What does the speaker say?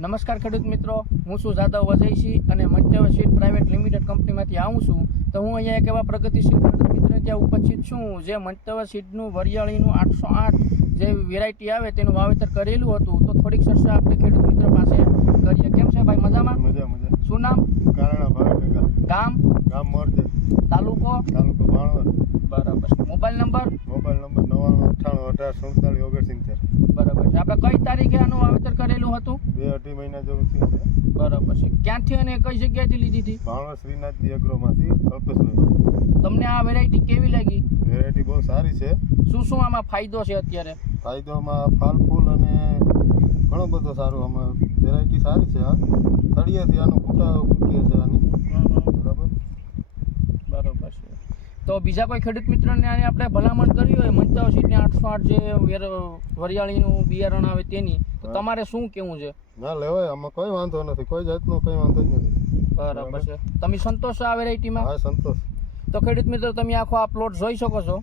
નમસ્કાર ખેડૂત મિત્રો, હું છું જાદવ વજયસિંહ અને મંતવ્ય સીડ પ્રાઇવેટ લિમિટેડ કંપનીમાંથી આવું છું. તો હું અહીંયા એક એવા પ્રગતિશીલ ખેડૂત મિત્ર ત્યાં ઉપસ્થિત છું જે મંતવ્ય સીડનું વરિયાળીનું 808 જે વેરાયટી આવે તેનું વાવેતર કરેલું હતું. તો થોડીક ચર્ચા આપણે ખેડૂત મિત્ર પાસે કરીએ. કેમ છે ભાઈ, મજામાં? મજા. શું નામ? કારણા ભાવનગર. ગામ મોરજે. તાલુકો ભાણવડ. બરાબર. Mobile number 9998184749. બરાબર છે. આપણે કઈ તારીખે આનું વાવેતર કરેલું હતું? 2-2.5 મહિના જેવું થયું છે. બરાબર છે. ક્યાંથી અને કઈ જગ્યાએથી લીધી હતી? ભાણવડ શ્રીનાથજી એગ્રોમાંથી કલ્પેશભાઈ. તમને આ વેરાયટી કેવી લાગી? વેરાયટી બહુ સારી છે. શું આમાં ફાયદો છે અત્યારે? ફાયદોમાં ફાલ ફૂલ અને ઘણો બધો સારું. આમાં વેરાયટી સારી છે. આ તળિયેથી આનું ફૂટીએ છે આની. બરાબર છે. તો બીજા કોઈ ખેડૂત મિત્રને આને આપણે ભલામણ કરી હોય મંતવ્ય સીડને 808 જે વરિયાળીનું બિયારણ આવે તેની, તો તમારે શું કેવું છે? ના, લેવાય. આમાં કોઈ વાંધો નથી, કોઈ જાતનો કોઈ વાંધો જ નથી. બરાબર છે. તમે સંતોષ આ વેરાયટીમાં? હા, સંતોષ. તો ખેડૂત મિત્રો, તમે આખો આ પ્લોટ જોઈ શકો છો.